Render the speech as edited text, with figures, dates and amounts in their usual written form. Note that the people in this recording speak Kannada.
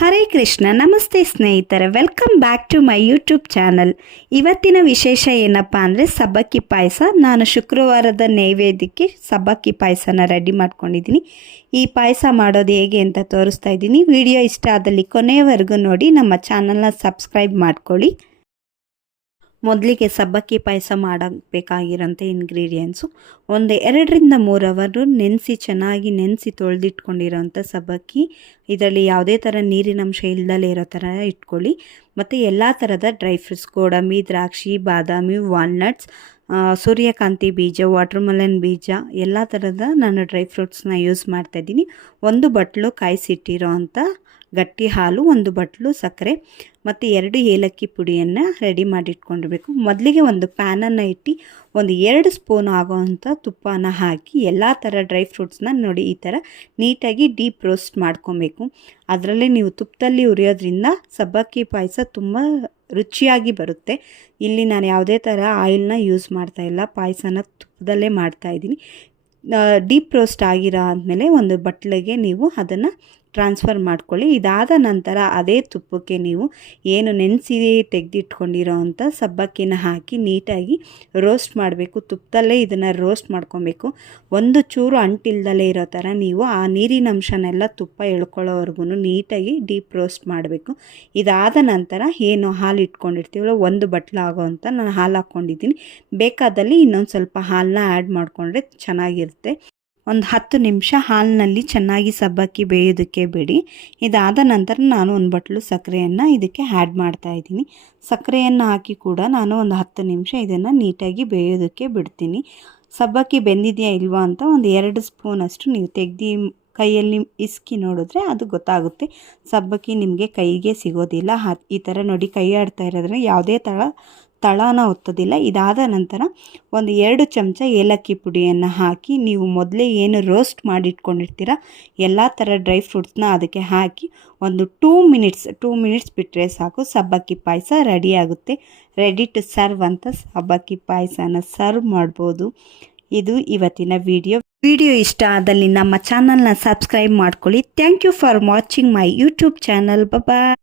ಹರೇ ಕೃಷ್ಣ. ನಮಸ್ತೆ ಸ್ನೇಹಿತರೆ, welcome back to my YouTube channel. ಇವತ್ತಿನ ವಿಶೇಷ ಏನಪ್ಪ ಅಂದರೆ ಸಬ್ಬಕ್ಕಿ ಪಾಯಸ. ನಾನು ಶುಕ್ರವಾರದ ನೈವೇದ್ಯಕ್ಕೆ ಸಬ್ಬಕ್ಕಿ ಪಾಯಸನ ರೆಡಿ ಮಾಡ್ಕೊಂಡಿದ್ದೀನಿ. ಈ ಪಾಯಸ ಮಾಡೋದು ಹೇಗೆ ಅಂತ ತೋರಿಸ್ತಾ ಇದ್ದೀನಿ. ವಿಡಿಯೋ ಇಷ್ಟ ಆದಲ್ಲಿ ಕೊನೆಯವರೆಗೂ ನೋಡಿ, ನಮ್ಮ ಚಾನಲ್ನ ಸಬ್ಸ್ಕ್ರೈಬ್ ಮಾಡ್ಕೊಳ್ಳಿ. ಮೊದಲಿಗೆ ಸಬ್ಬಕ್ಕಿ ಪಾಯಸ ಮಾಡಬೇಕಾಗಿರೋಂಥ ಇಂಗ್ರೀಡಿಯೆಂಟ್ಸು, ಒಂದು 2ರಿಂದ 3 ಅವರು ಚೆನ್ನಾಗಿ ನೆನೆಸಿ ತೊಳೆದಿಟ್ಕೊಂಡಿರೋಂಥ ಸಬ್ಬಕ್ಕಿ. ಇದರಲ್ಲಿ ಯಾವುದೇ ಥರ ನೀರಿನಂಶ ಇಲ್ಲದಲೇ ಇರೋ ಥರ ಇಟ್ಕೊಳ್ಳಿ. ಮತ್ತು ಎಲ್ಲ ಥರದ ಡ್ರೈ ಫ್ರೂಟ್ಸ್, ಗೋಡಂಬಿ, ದ್ರಾಕ್ಷಿ, ಬಾದಾಮಿ, ವಾಲ್ನಟ್ಸ್, ಸೂರ್ಯಕಾಂತಿ ಬೀಜ, ವಾಟರ್ಮೆಲನ್ ಬೀಜ, ಎಲ್ಲ ಥರದ ನಾನು ಡ್ರೈ ಫ್ರೂಟ್ಸ್ನ ಯೂಸ್ ಮಾಡ್ತಾಯಿದ್ದೀನಿ. 1 ಬಟ್ಲು ಕಾಯಿಸಿಟ್ಟಿರೋ ಅಂಥ ಗಟ್ಟಿ ಹಾಲು, 1 ಬಟ್ಲು ಸಕ್ಕರೆ ಮತ್ತು 2 ಏಲಕ್ಕಿ ಪುಡಿಯನ್ನು ರೆಡಿ ಮಾಡಿಟ್ಕೊಂಡಿರಬೇಕು. ಮೊದಲಿಗೆ ಒಂದು ಪ್ಯಾನನ್ನು ಇಟ್ಟು ಒಂದು 2 ಸ್ಪೂನ್ ಆಗೋವಂಥ ತುಪ್ಪನ ಹಾಕಿ ಎಲ್ಲ ಥರ ಡ್ರೈ ಫ್ರೂಟ್ಸ್ನ ನೋಡಿ ಈ ಥರ ನೀಟಾಗಿ ಡೀಪ್ ರೋಸ್ಟ್ ಮಾಡ್ಕೊಬೇಕು. ಅದರಲ್ಲೇ ನೀವು ತುಪ್ಪದಲ್ಲಿ ಹುರಿಯೋದ್ರಿಂದ ಸಬ್ಬಕ್ಕಿ ಪಾಯಸ ತುಂಬ ರುಚಿಯಾಗಿ ಬರುತ್ತೆ. ಇಲ್ಲಿ ನಾನು ಯಾವುದೇ ಥರ ಆಯಿಲ್ನ ಯೂಸ್ ಮಾಡ್ತಾಯಿಲ್ಲ, ಪಾಯಸನ ತುಪ್ಪದಲ್ಲೇ ಮಾಡ್ತಾಯಿದ್ದೀನಿ. ಡೀಪ್ ರೋಸ್ಟ್ ಆಗಿರೋ ಆದಮೇಲೆ ಒಂದು ಬಟ್ಲಿಗೆ ನೀವು ಅದನ್ನು ಟ್ರಾನ್ಸ್ಫರ್ ಮಾಡ್ಕೊಳ್ಳಿ. ಇದಾದ ನಂತರ ಅದೇ ತುಪ್ಪಕ್ಕೆ ನೀವು ಏನು ನೆನೆಸಿ ತೆಗೆದಿಟ್ಕೊಂಡಿರೋ ಅಂಥ ಸಬ್ಬಕ್ಕಿನ ಹಾಕಿ ನೀಟಾಗಿ ರೋಸ್ಟ್ ಮಾಡಬೇಕು. ತುಪ್ಪದಲ್ಲೇ ಇದನ್ನು ರೋಸ್ಟ್ ಮಾಡ್ಕೊಬೇಕು. ಒಂದು ಚೂರು ಅಂಟಿಲ್ದಲೇ ಇರೋ ಥರ ನೀವು ಆ ನೀರಿನ ಅಂಶನೆಲ್ಲ ತುಪ್ಪ ಎಳ್ಕೊಳ್ಳೋವರೆಗೂ ನೀಟಾಗಿ ಡೀಪ್ ರೋಸ್ಟ್ ಮಾಡಬೇಕು. ಇದಾದ ನಂತರ ಏನು ಹಾಲು ಇಟ್ಕೊಂಡಿರ್ತೀವಲ್ಲ, 1 ಬಟ್ಲು ಆಗೋವಂಥ ನಾನು ಹಾಲು ಹಾಕ್ಕೊಂಡಿದ್ದೀನಿ. ಬೇಕಾದಲ್ಲಿ ಇನ್ನೊಂದು ಸ್ವಲ್ಪ ಹಾಲನ್ನ ಆ್ಯಡ್ ಮಾಡಿಕೊಂಡ್ರೆ ಚೆನ್ನಾಗಿರುತ್ತೆ. ಒಂದು 10 ನಿಮಿಷ ಹಾಲಿನಲ್ಲಿ ಚೆನ್ನಾಗಿ ಸಬ್ಬಕ್ಕಿ ಬೇಯೋದಕ್ಕೆ ಬಿಡಿ. ಇದಾದ ನಂತರ ನಾನು 1 ಬಟ್ಲು ಸಕ್ಕರೆಯನ್ನು ಇದಕ್ಕೆ ಆ್ಯಡ್ ಮಾಡ್ತಾಯಿದ್ದೀನಿ. ಸಕ್ಕರೆಯನ್ನು ಹಾಕಿ ಕೂಡ ನಾನು ಒಂದು 10 ನಿಮಿಷ ಇದನ್ನು ನೀಟಾಗಿ ಬೇಯೋದಕ್ಕೆ ಬಿಡ್ತೀನಿ. ಸಬ್ಬಕ್ಕಿ ಬೆಂದಿದೆಯಾ ಇಲ್ವಾ ಅಂತ ಒಂದು 2 ಸ್ಪೂನಷ್ಟು ನೀವು ತೆಗೆದು ಕೈಯಲ್ಲಿ ಇಸ್ಕಿ ನೋಡಿದ್ರೆ ಅದು ಗೊತ್ತಾಗುತ್ತೆ. ಸಬ್ಬಕ್ಕಿ ನಿಮಗೆ ಕೈಗೆ ಸಿಗೋದಿಲ್ಲ. ಈ ಥರ ನೋಡಿ ಕೈ ಆಡ್ತಾ ಇರೋದ್ರೆ ಯಾವುದೇ ತಳನ ಒತ್ತೋದಿಲ್ಲ. ಇದಾದ ನಂತರ ಒಂದು 2 ಚಮಚ ಏಲಕ್ಕಿ ಪುಡಿಯನ್ನು ಹಾಕಿ ನೀವು ಮೊದಲೇ ಏನು ರೋಸ್ಟ್ ಮಾಡಿಟ್ಕೊಂಡಿರ್ತೀರ ಎಲ್ಲ ಥರ ಡ್ರೈ ಫ್ರೂಟ್ಸ್ನ ಅದಕ್ಕೆ ಹಾಕಿ ಒಂದು 2 ಮಿನಿಟ್ಸ್ ಬಿಟ್ಟರೆ ಸಾಕು, ಸಬ್ಬಕ್ಕಿ ಪಾಯಸ ರೆಡಿ ಆಗುತ್ತೆ. ರೆಡಿ ಟು ಸರ್ವ್ ಅಂತ ಸಬ್ಬಕ್ಕಿ ಪಾಯಸನ ಸರ್ವ್ ಮಾಡ್ಬೋದು. ಇದು ಇವತ್ತಿನ ವಿಡಿಯೋ ಇಷ್ಟ ಆದಲ್ಲಿ ನಮ್ಮ ಚಾನಲ್ನ ಸಬ್ಸ್ಕ್ರೈಬ್ ಮಾಡ್ಕೊಳ್ಳಿ. Thank you for watching my YouTube channel. Bye.